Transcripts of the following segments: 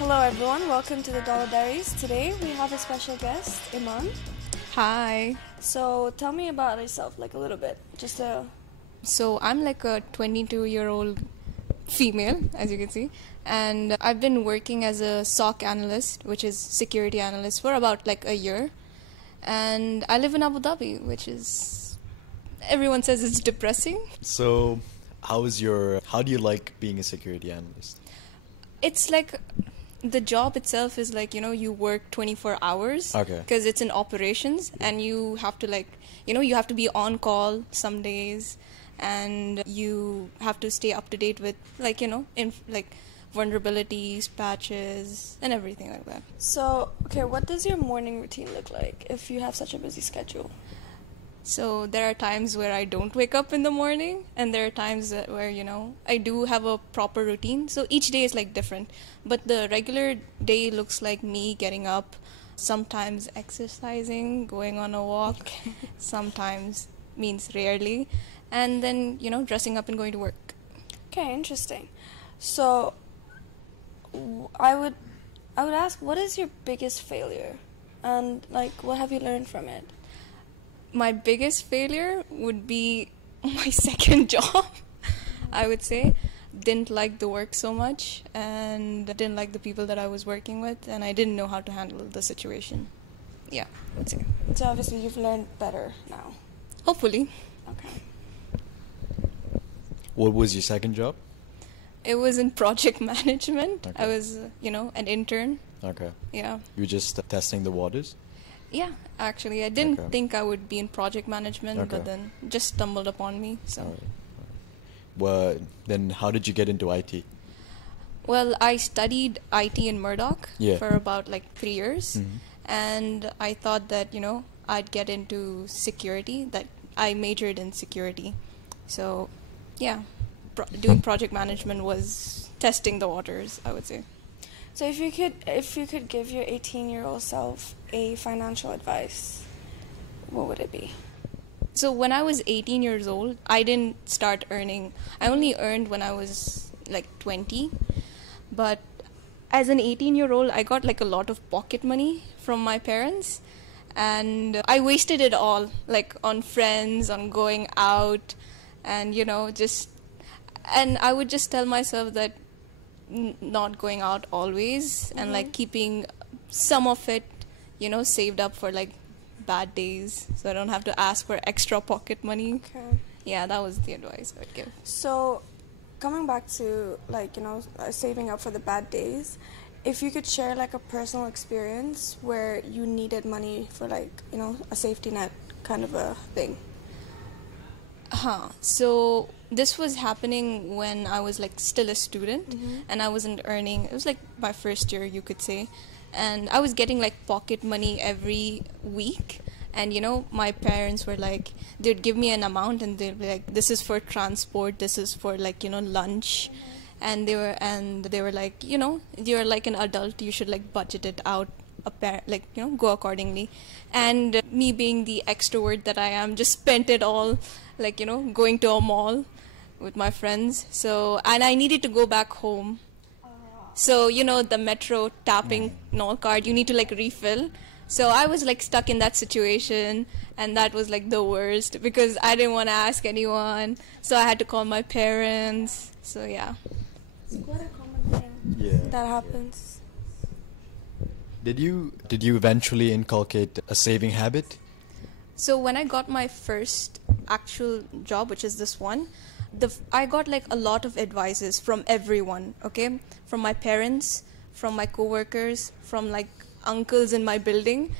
Hello everyone, welcome to the Dollar Diaries. Today we have a special guest, Eiman. Hi. So tell me about yourself, like a little bit. So I'm like a 22-year-old female, as you can see, and I've been working as a SOC analyst, which is security analyst, for about like a year. And I live in Abu Dhabi, which is, everyone says it's depressing. So, how do you like being a security analyst? It's like the job itself is like, you work 24 hours. Okay. Because it's in operations, and you have to you have to be on call some days, and you have to stay up to date with vulnerabilities, patches, and everything like that. So, okay, what does your morning routine look like if you have such a busy schedule? So there are times where I don't wake up in the morning, and there are times where, I do have a proper routine. So each day is like different. But the regular day looks like me getting up, sometimes exercising, going on a walk, sometimes means rarely, and then, dressing up and going to work. Okay, interesting. So I would ask, what is your biggest failure? And what have you learned from it? My biggest failure would be my second job, I would say. Didn't like the work so much, and didn't like the people that I was working with, and I didn't know how to handle the situation. Yeah, that's it. So obviously you've learned better now. Hopefully. Okay. What was your second job? It was in project management. Okay. I was, an intern. Okay. Yeah. You were just testing the waters? Yeah, actually. I didn't think I would be in project management, Okay. but then just stumbled upon me. So. All right. Well, then how did you get into IT? Well, I studied IT in Murdoch Yeah. for about 3 years. Mhm. And I thought that, I'd get into security, that I majored in security. So, yeah, doing project management was testing the waters, I would say. So if you could give your 18-year-old self a financial advice, what would it be? So when I was 18 years old, I didn't start earning. I only earned when I was 20. But as an 18-year-old, I got a lot of pocket money from my parents. And I wasted it all, on friends, on going out, and, and I would just tell myself that not going out always, and keeping some of it, saved up for bad days, so I don't have to ask for extra pocket money. Okay. Yeah, that was the advice I would give. So, coming back to saving up for the bad days, if you could share a personal experience where you needed money for a safety net kind of a thing. So this was happening when I was still a student, and I wasn't earning. It was my first year, you could say, and I was getting pocket money every week. And my parents were they'd give me an amount, and they'd be this is for transport, this is for lunch, and they were you're an adult, you should budget it out, go accordingly. And me being the extrovert that I am, just spent it all going to a mall with my friends. So, and I needed to go back home. So, the metro tapping card, you need to refill. So I was stuck in that situation, and that was the worst, because I didn't want to ask anyone. So I had to call my parents. So yeah. It's quite a common thing that happens. Did you eventually inculcate a saving habit? So when I got my first actual job, which is this one, I got a lot of advices from everyone, okay? From my parents, from my coworkers, from uncles in my building.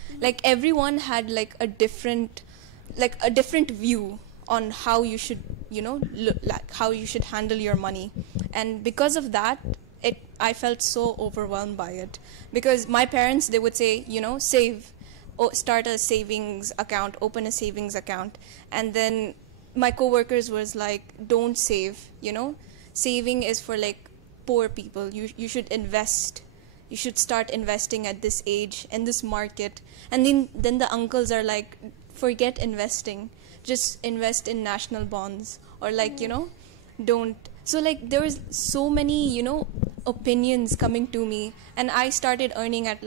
Everyone had a different view on how you should, how you should handle your money. And because of that, I felt so overwhelmed by it. Because my parents, they would say, save, start a savings account, open a savings account. And then my coworkers was don't save, saving is for poor people. You should invest. You should start investing at this age, in this market. And then the uncles are forget investing. Just invest in national bonds, or don't. So there was so many opinions coming to me, and I started earning at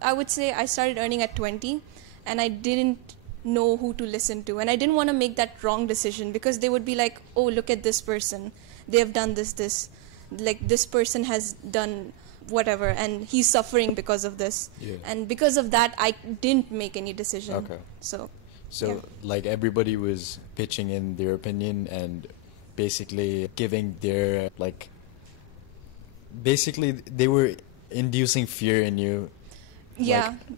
I would say I started earning at 20, and I didn't know who to listen to, and I didn't want to make that wrong decision because they would be like, oh, look at this person, they have done this, like this person has done whatever and he's suffering because of this. And because of that I didn't make any decision. So like everybody was pitching in their opinion and basically giving their basically they were inducing fear in you.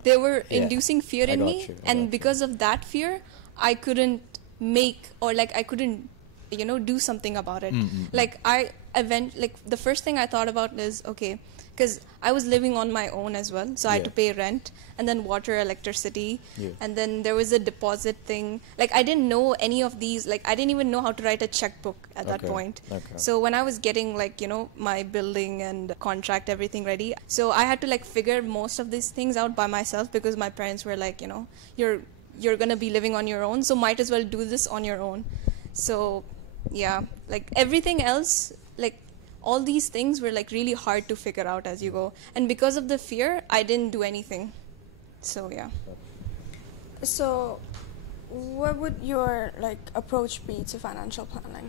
They were inducing fear in me, and because of that fear I couldn't make, or I couldn't do something about it. The first thing I thought about is, okay, because I was living on my own as well, so I had to pay rent and then water, electricity, and then there was a deposit thing. I didn't know any of these. I didn't even know how to write a checkbook at that point. So when I was getting my building and contract, everything ready, so I had to figure most of these things out by myself, because my parents were like, you're gonna be living on your own, so might as well do this on your own. So everything else, all these things were really hard to figure out as you go, and because of the fear I didn't do anything. So So what would your approach be to financial planning?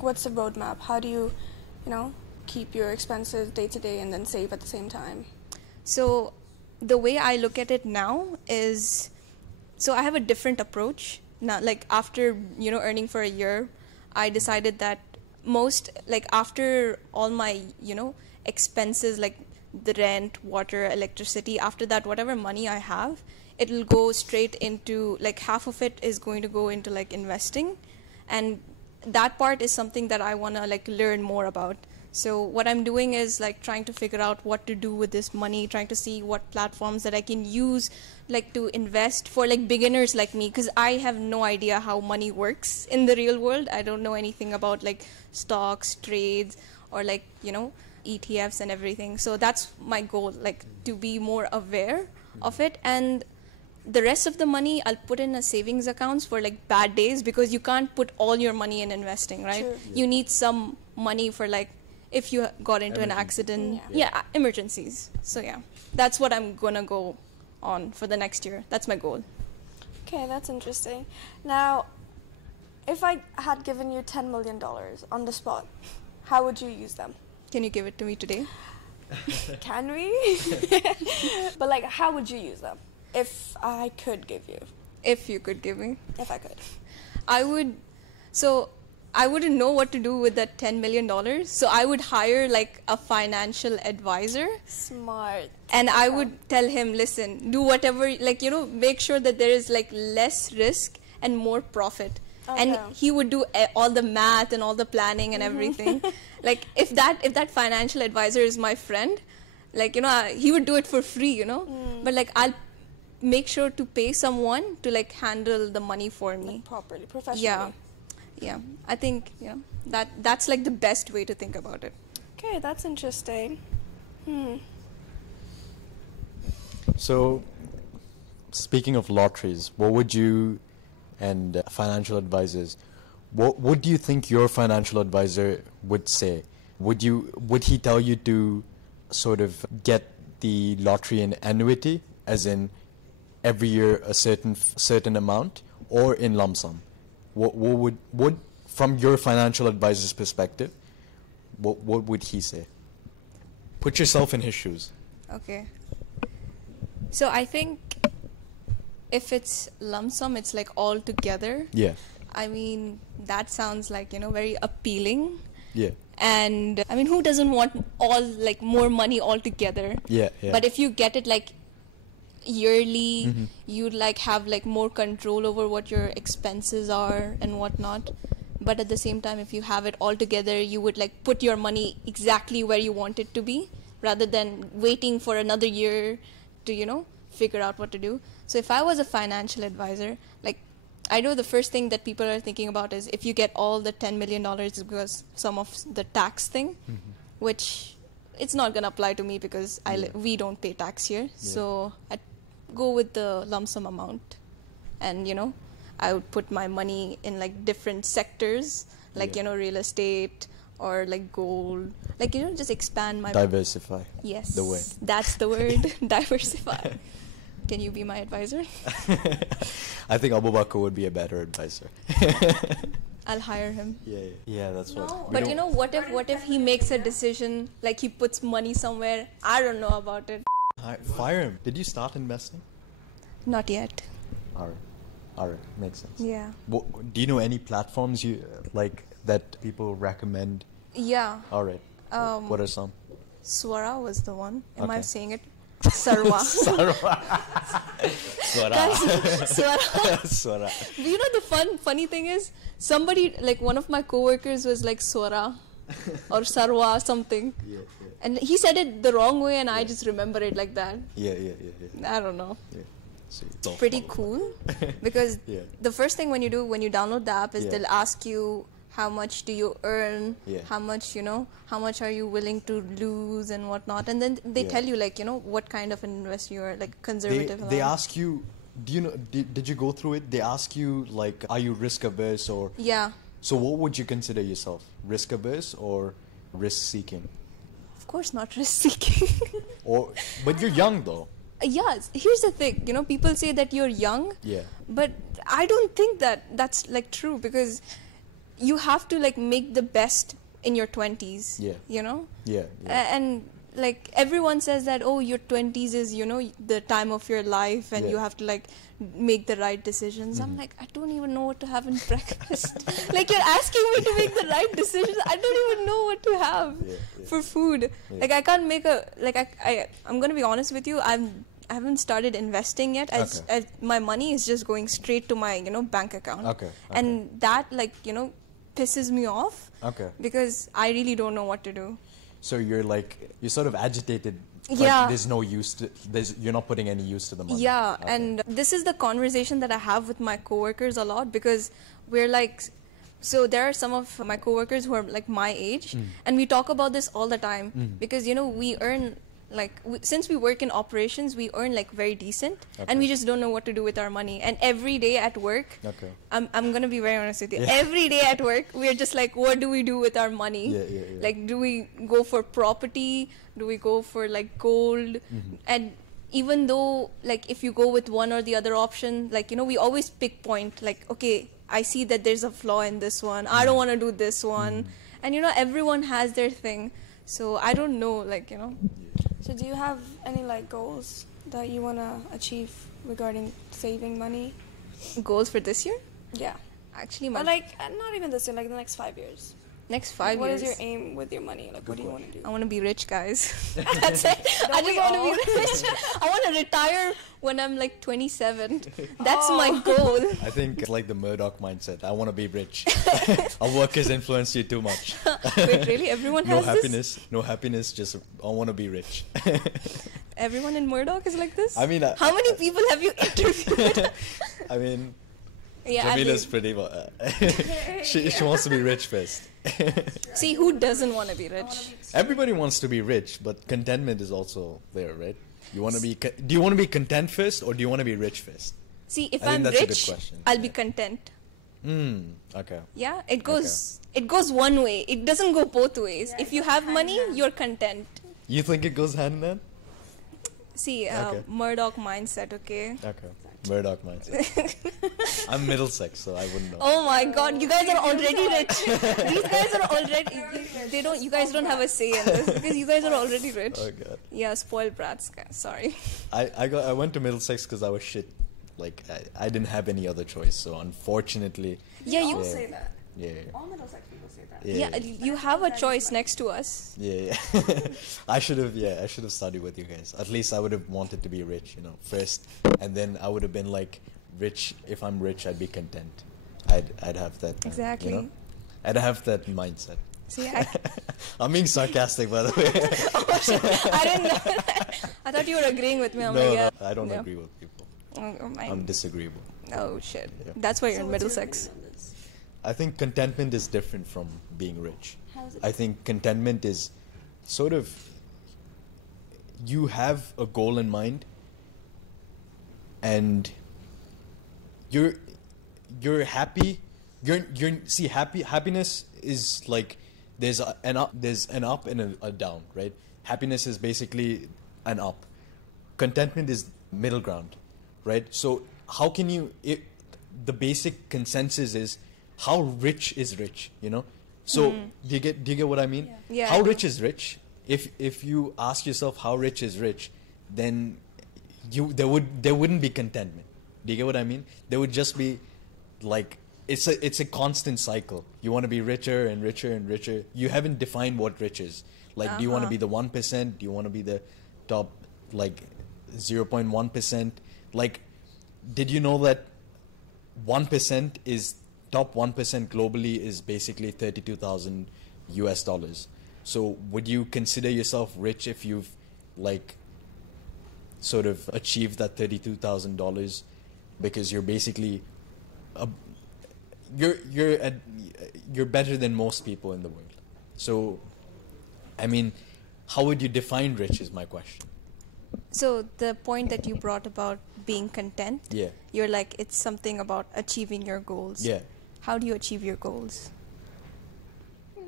What's the roadmap? How do you keep your expenses day to day and then save at the same time? So the way I look at it now is, so I have a different approach now. After earning for a year, I decided that after all my expenses, the rent, water, electricity, after that whatever money I have, it'll go straight into half of it is going to go into investing, and that part is something that I want to learn more about. So what I'm doing is trying to figure out what to do with this money, trying to see what platforms that I can use to invest for beginners like me, because I have no idea how money works in the real world. I don't know anything about stocks, trades, or ETFs and everything. So that's my goal, to be more aware of it. And the rest of the money I'll put in a savings accounts for bad days, because you can't put all your money in investing, right? Sure. You need some money for if you got into an accident, emergencies. So that's what I'm gonna go on for the next year. That's my goal. Okay, that's interesting. Now, if I had given you $10 million on the spot, how would you use them? Can you give it to me today? Can we? But how would you use them if I could give you? If you could give me? If I could. I would. So I wouldn't know what to do with that $10 million. So I would hire a financial advisor. Smart. And I would tell him, listen, do whatever, make sure that there is less risk and more profit. Okay. And he would do all the math and all the planning and everything. If that financial advisor is my friend, he would do it for free, But I'll make sure to pay someone to handle the money for me properly, professionally. Yeah, I think that's the best way to think about it. Okay, that's interesting. So, speaking of lotteries, what would you and financial advisors, what do you think your financial advisor would say? Would he tell you to sort of get the lottery in annuity, as in every year a certain amount, or in lump sum? What would from your financial advisor's perspective, what would he say? Put yourself in his shoes. Okay. So I think if it's lump sum, it's all together. Yeah. I mean, that sounds very appealing. Yeah. And I mean, who doesn't want all more money all together? Yeah. But if you get it yearly, you'd have more control over what your expenses are and whatnot. But at the same time, if you have it all together, you would put your money exactly where you want it to be, rather than waiting for another year to figure out what to do. So if I was a financial advisor, I know the first thing that people are thinking about is if you get all the $10 million because some of the tax thing, which it's not going to apply to me because we don't pay tax here. Yeah. So I'd go with the lump sum amount, and I would put my money in different sectors, real estate or like gold. Like, just expand my... Diversify. Yes. The way. That's the word. Diversify. Can you be my advisor? I think Abubakr would be a better advisor. I'll hire him. Yeah, that's what. But what if he makes a decision, like he puts money somewhere? I don't know about it. Fire him. Did you start investing? Not yet. Alright, makes sense. Yeah. Do you know any platforms you like that people recommend? Yeah. Alright. What are some? Swara was the one. Am I Okay. saying it? Sarwa. Swara. Swara. The funny thing is, somebody, like one of my coworkers was like Swara or Sarwa something. Yeah. And he said it the wrong way and I just remember it like that. Yeah. I don't know. Yeah. So Pretty cool because Yeah. the first thing when you download the app is Yeah. they'll ask you how much do you earn, Yeah. how much are you willing to lose and whatnot, and then they Yeah. tell you like what kind of investor you are, like conservative. They ask you, do you know, did you go through it? They ask you like, are you risk averse or... Yeah. So what would you consider yourself? Risk averse or risk seeking? Of course not risk seeking. But you're young though. Yeah, here's the thing, people say that you're young, Yeah. but I don't think that's like true, because you have to like make the best in your 20s. Yeah. Yeah. And like everyone says that, oh, your 20s is the time of your life and Yeah. you have to like make the right decisions. I'm Mhm. like, I don't even know what to have in breakfast. Like, you're asking me to make the right decisions. I don't even know what to have for food. Yeah. Like, I can't make I'm gonna be honest with you, I haven't started investing yet. My money is just going straight to my bank account. Okay. And that pisses me off. Okay. Because I really don't know what to do. So you're sort of agitated. Like Yeah. There's no use to. You're not putting any use to the money. Yeah, Okay. and this is the conversation that I have with my coworkers a lot, because we're like, so there are some of my coworkers who are like my age, and we talk about this all the time, because we earn since we work in operations, we earn like very decent, and we just don't know what to do with our money. And every day at work, Okay. I'm gonna be very honest with you. Yeah. Every day at work, we're just like, what do we do with our money? Yeah. Like, do we go for property? Do we go for like gold? And even though like if you go with one or the other option, like we always pick point. Like, okay, I see that there's a flaw in this one. I don't want to do this one. And everyone has their thing. So I don't know, like So do you have any like goals that you want to achieve regarding saving money? goals for this year. Yeah. Actually, Or like not even this year, like the next 5 years. next 5 What years. is your aim with your money? Like, what do you want to do? I want to be rich, guys. That's it. I just want to be rich. I want to retire when I'm like 27. That's my goal. I think it's like the Murdoch mindset. I want to be rich. Our work has influenced you too much. Wait, really? Everyone No has happiness. No happiness. Just I want to be rich. this? Everyone in Murdoch is like this? I mean, how many people have you interviewed? I mean, Yeah, Jamilah's pretty. She wants to be rich first. See, who doesn't want to be rich? Everybody wants to be rich, but contentment is also there, right? You want to be. Do you want to be content first, or do you want to be rich first? See, if I think I'm that's a good rich, question. I'll be content. Okay. Yeah, it goes one way. It doesn't go both ways. If you have money, you're content. You think it goes hand in hand? See, Okay. Murdoch mindset, okay? Okay. Murdoch mindset. I'm Middlesex, so I wouldn't know. Oh my God, you guys are already rich. These guys are already. You guys don't have a say in this because you guys are already rich. Oh God. Yeah, spoiled brats. Guys. Sorry. I went to Middlesex because I was shit. Like I didn't have any other choice, so unfortunately. Yeah, you all say that. Yeah. All Middlesex people say that. Yeah, you have a choice next to us. Yeah. I should have studied with you guys. At least I would have wanted to be rich, first, and then I would have been like rich. If I'm rich, I'd be content. I'd have that. Exactly. I'd have that mindset. See, I'm being sarcastic, by the way. I didn't know that. I thought you were agreeing with me. I'm like, yeah. No, I don't agree with people. Oh, I'm disagreeable. Oh shit. Yeah. That's why you're So in what's your Middlesex. opinion on this? I think contentment is different from being rich. How is it? I think contentment is sort of you have a goal in mind and you're happy. Happiness is like There's an up and a down, right? Happiness is basically an up. Contentment is middle ground, right? So how can you? The basic consensus is how rich is rich, you know. So do you get what I mean? Yeah, how I do. rich is rich? If you ask yourself how rich is rich, then there wouldn't be contentment. Do you get what I mean? There would just be like it's a constant cycle. You want to be richer and richer and richer. You haven't defined what rich is. Like, do you want to be the 1%? Do you want to be the top like 0.1%? Like, did you know that 1% is top 1% globally is basically $32,000. So would you consider yourself rich if you've like sort of achieved that $32,000 because you're basically you're better than most people in the world. So I mean, how would you define rich is my question. So the point that you brought about being content, Yeah. you're like, it's something about achieving your goals. Yeah. How do you achieve your goals?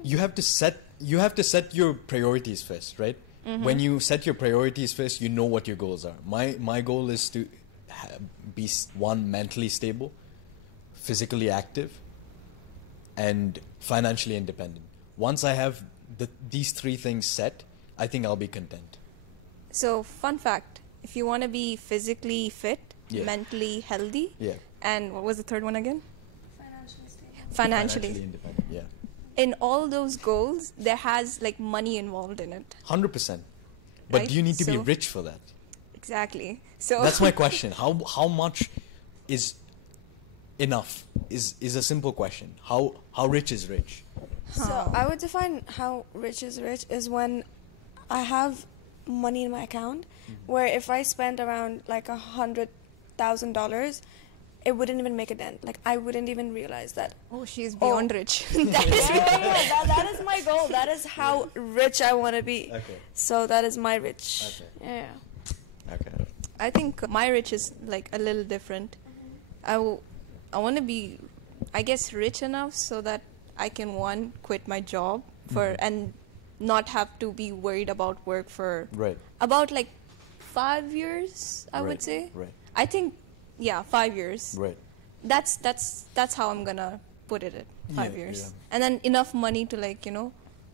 You have to set your priorities first, right? When you set your priorities first, you know what your goals are. My goal is to be mentally stable, physically active, and financially independent. Once I have these three things set, I think I'll be content. So, fun fact, if you want to be physically fit, Yeah. mentally healthy, Yeah. and what was the third one again? Financially stable. Financially. independent. Yeah. In all those goals, there has like money involved in it. 100%. But Right? do you need to be So- rich for that? Exactly. So That's my question. How much is enough? Is a simple question. How rich is rich? So I would define how rich is when I have money in my account, where if I spend around like $100,000, it wouldn't even make a dent. Like I wouldn't even realize that. Oh, she's beyond rich. That is my goal. That is how rich I want to be. Okay. So that is my rich. Okay. Yeah. Okay. I think my rich is like a little different. I want to be, I guess, rich enough so that I can quit my job and not have to be worried about work for Right. about like 5 years, I would Right, say. right. I think 5 years. Right. That's how I'm gonna put it at 5 Yeah, years. yeah. And then enough money to like,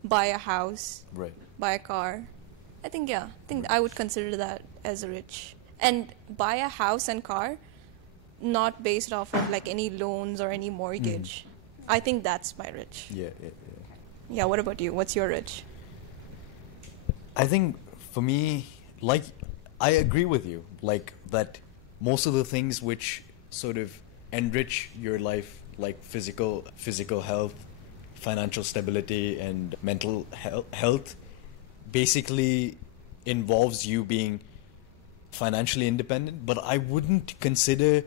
buy a house, Right. buy a car. I think I would consider that as rich. And buy a house and car not based off of like any loans or any mortgage. I think that's my rich. Yeah. Yeah, what about you? What's your rich? I think for me, like, I agree with you, like that most of the things which sort of enrich your life, like physical health, financial stability, and mental health, basically involves you being financially independent. But I wouldn't consider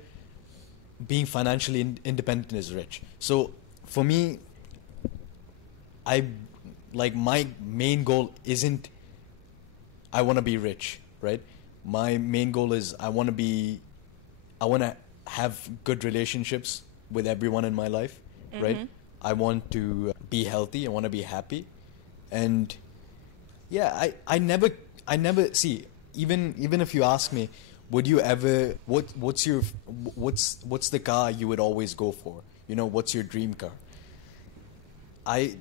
being financially independent as rich. So for me, my main goal isn't I want to be rich, right? My main goal is I want to have good relationships with everyone in my life, right? I want to be healthy. I want to be happy. And yeah, I never see, even if you ask me, would you ever, what's the car you would always go for? What's your dream car? I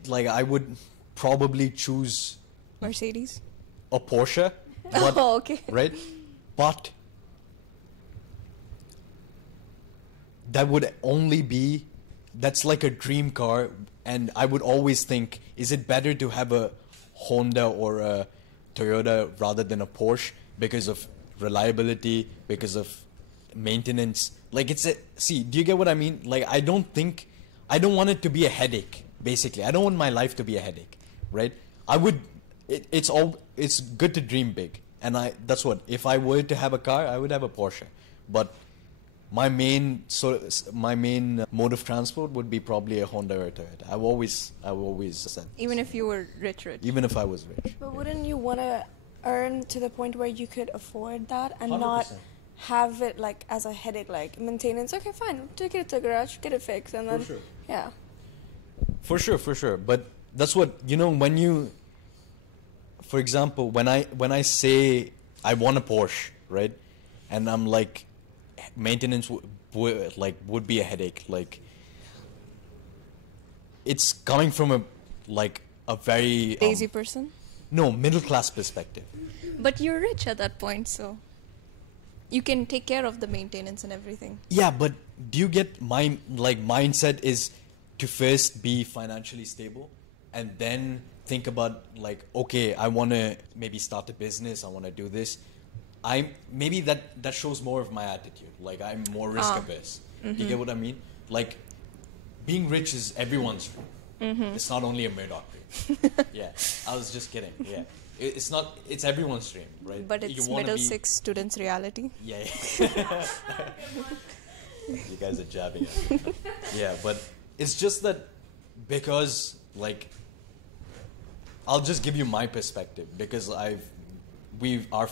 would probably choose Mercedes? a Porsche. But, Oh, okay. Right? But that would only be, that's like a dream car, and I would always think, is it better to have a Honda or a Toyota rather than a Porsche because of reliability, because of maintenance? Like, see, do you get what I mean? Like, I don't want it to be a headache, basically. I don't want my life to be a headache, right? It's good to dream big, and that's what, if I were to have a car, I would have a Porsche. But my main mode of transport would be probably a Honda or a Toyota. I've always said. Even if you were rich. Even if I was rich. But wouldn't you want to earn to the point where you could afford that and 100%. not have it like as a headache, like maintenance? Okay, fine, take it to the garage, get it fixed, and then sure. yeah. For sure. But that's what, when you, for example, when I say I want a Porsche, right, and I'm like, maintenance would be a headache. Like, it's coming from a very Lazy person. no, middle class perspective. But you're rich at that point, so you can take care of the maintenance and everything. Yeah, but do you get my mindset is to first be financially stable and then think about like, okay, I want to maybe start a business, I want to do this. Maybe that shows more of my attitude. Like, I'm more risk averse. Do you get what I mean? Like, being rich is everyone's dream. It's not only a Murdoch dream. Yeah, I was just kidding. Yeah, it's not. It's everyone's dream, right? But it's middle six students' reality. Yeah. You guys are jabbing at me. Yeah, but it's just that because like, I'll just give you my perspective because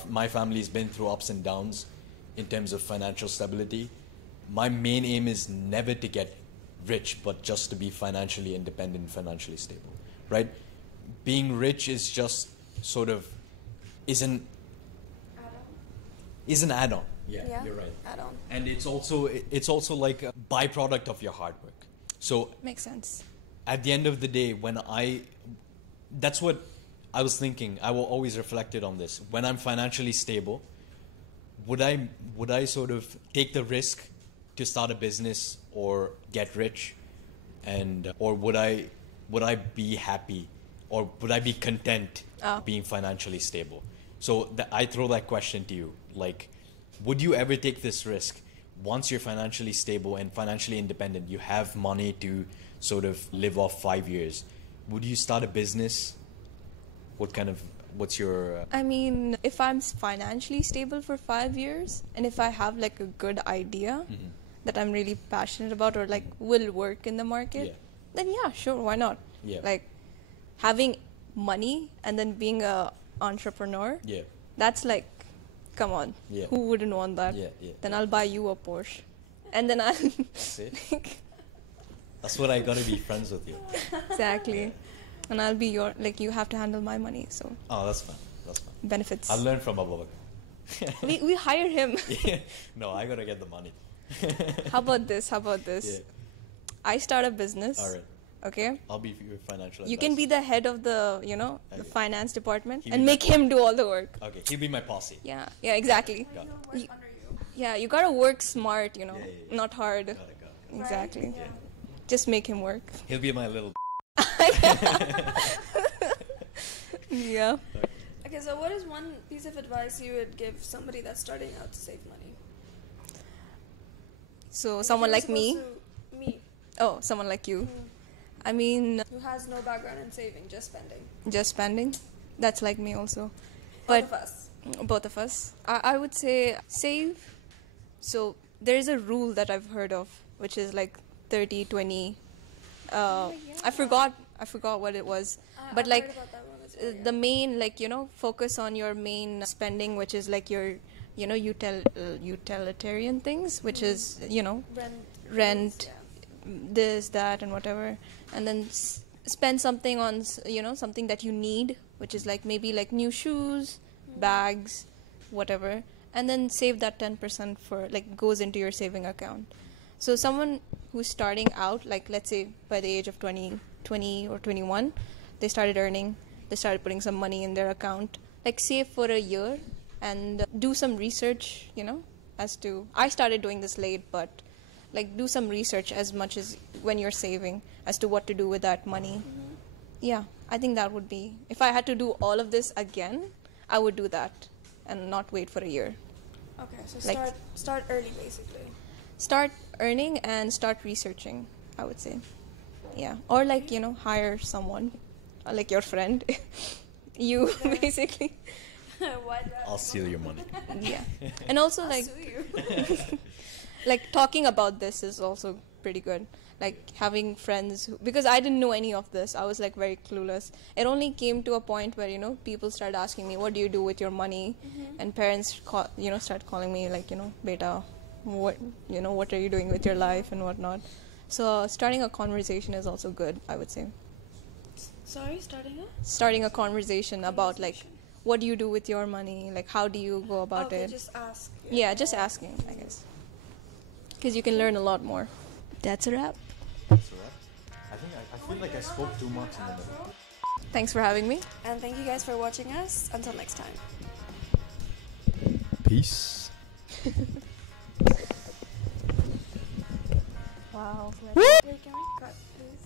my family's been through ups and downs in terms of financial stability. My main aim is never to get rich, but just to be financially independent, financially stable, right? Being rich is just sort of is an add-on. Yeah, you're right. Add-on. And it's also like a byproduct of your hard work. So Makes sense. at the end of the day, that's what I was thinking. I will always reflected on this. When I'm financially stable, would I sort of take the risk to start a business or get rich, or would I be happy, or would I be content being financially stable? So I throw that question to you. Like, would you ever take this risk once you're financially stable and financially independent? You have money to sort of live off 5 years. Would you start a business? What's your... I mean, if I'm financially stable for 5 years, and if I have like a good idea that I'm really passionate about or like will work in the market, then yeah, sure, why not? Yeah. Like, having money and then being a entrepreneur, that's like, come on, who wouldn't want that? Then I'll buy you a Porsche, and then I'll... See? That's what I gotta be friends with you. Exactly. And I'll be you have to handle my money, so... Oh, that's fine. Benefits. I'll learn from Abubakr. we hire him. No, I gotta get the money. How about this? Yeah. I start a business. All right. Okay? I'll be your financial advisor. You can be the head of the, the Okay. finance department He and will make him do all the work. Okay, he'll be my posse. Yeah, exactly. Got it. Work under you. Yeah, you gotta work smart, Yeah. not hard. Got it. Exactly. Yeah. Just make him work. He'll be my little... Yeah. Okay, so what is one piece of advice you would give somebody that's starting out to save money? So someone like me. Me. Oh, someone like you. I mean, Who has no background in saving, just spending. just spending. That's like me also. Both of us. Both of us. I would say save. So there is a rule that I've heard of, which is like 30-20. I forgot what it was. But I like heard about that one as well, yeah. the main, focus on your main spending, which is like your, utilitarian things, which is, rent, this, that, and whatever. And then spend something on, something that you need, which is like maybe like new shoes, bags, whatever. And then save that 10% for like goes into your saving account. So someone who's starting out, like let's say by the age of 20 or 21, they started earning, they started putting some money in their account, like save for a year and do some research, as to, I started doing this late, but like do some research as much as when you're saving as to what to do with that money. Yeah, I think that would be, if I had to do all of this again, I would do that and not wait for a year. Okay, so Like- start early, basically. Start earning and start researching, I would say. Yeah, or like, hire someone, like your friend. You, basically. Why that? I'll steal your money. Yeah. And also I'll like, sue you. like talking about this is also pretty good. Like having friends, because I didn't know any of this. I was like very clueless. It only came to a point where, people started asking me, what do you do with your money? And parents, start calling me like, beta, what are you doing with your life and whatnot. So starting a conversation is also good, I would say. Sorry, starting a? Starting a conversation about like what do you do with your money, like how do you go about Okay, it. just ask. Yeah, just asking, I guess, because you can learn a lot more. That's a wrap. That's all right. I feel like I spoke too much in the middle. Thanks for having me. And thank you guys for watching us. Until next time. Peace. Wow. Wait, can we cut this?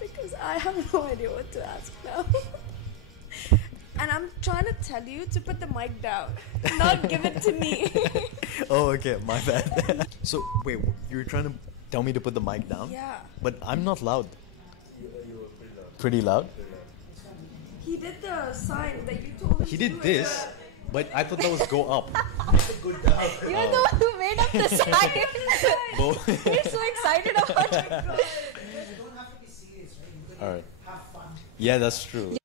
Because I have no idea what to ask now. And I'm trying to tell you to put the mic down, not give it to me. Oh, okay, my bad. So, wait, you were trying to tell me to put the mic down? Yeah. But I'm not loud. You were pretty loud. He did the sign that you told him He to did do this, but I thought that was go up. You're the one who made up the sign. Go- You're so excited about it. All right. Yeah, that's true.